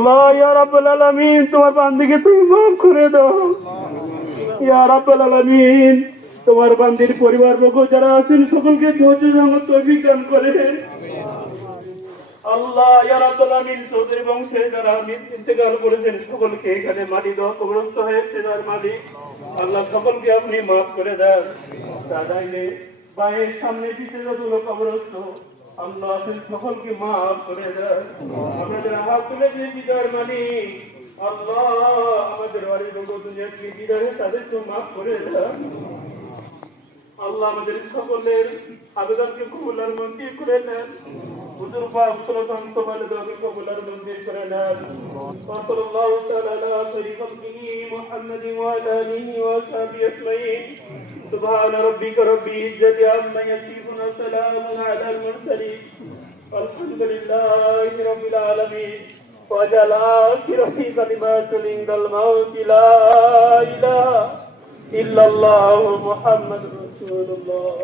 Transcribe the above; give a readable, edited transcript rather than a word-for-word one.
আল্লাহ ইয়া রাব্বুল আলামিন, তোমার বান্দিকে তুমি মাফ করে দাও। ইয়া রাব্বুল আলামিন, তোমার বান্দির পরিবারবর্গ যারা আছেন সকলকে ধৈর্য সংযম তৌফিক দান করেন। আল্লাহ ইয়া রাব্বুল আলামিন, চৌধুরী বংশে যারা ইন্তেকাল করেছেন সকলকে, এখানে মাটি দেওয়া কবরস্থ হয়েছে যার মালিক, আল্লাহ সকলকে আপনি মাফ করে দেন। দাদাইলে বায়ের সামনে পিছিয়ে যতগুলো কবরস্থ আল্লাহ আছেন সকলকে মাফ করে দেন। আমরা যারা হাত তুলে দিয়েছি যার মালিক, আল্লাহ আমাদের বাড়ির লোক দুনিয়ার কি বিদায় তাদেরকে মাফ করে দেন। আল্লাহ আমাদের সকলের আবেদনকে কবুলার মঞ্জুর করে নেন। হুজুর পাক সাল্লাল্লাহু আলাইহি ওয়াসাল্লাম কবুলার মঞ্জুর করে নেন। সাল্লাল্লাহু তাআলা আলা সাইয়্যিদিনা মুহাম্মাদিন ওয়া আলা আলিহি ওয়া সাহবিহি আজমাইন। সুবহান রাব্বিকা রাব্বিল ইজ্জাতি আম্মা ইয়াসিফুন ওয়া সালামুন আলাল মুরসালিন আলহামদুলিল্লাহি রাব্বিল আলামিন। ওয়া জালা আখিরাতি কালিমাতুল ইনদাল মাউতি লা ইলাহা ইল্লাল্লাহু মুহাম্মাদুর রাসূলুল্লাহ।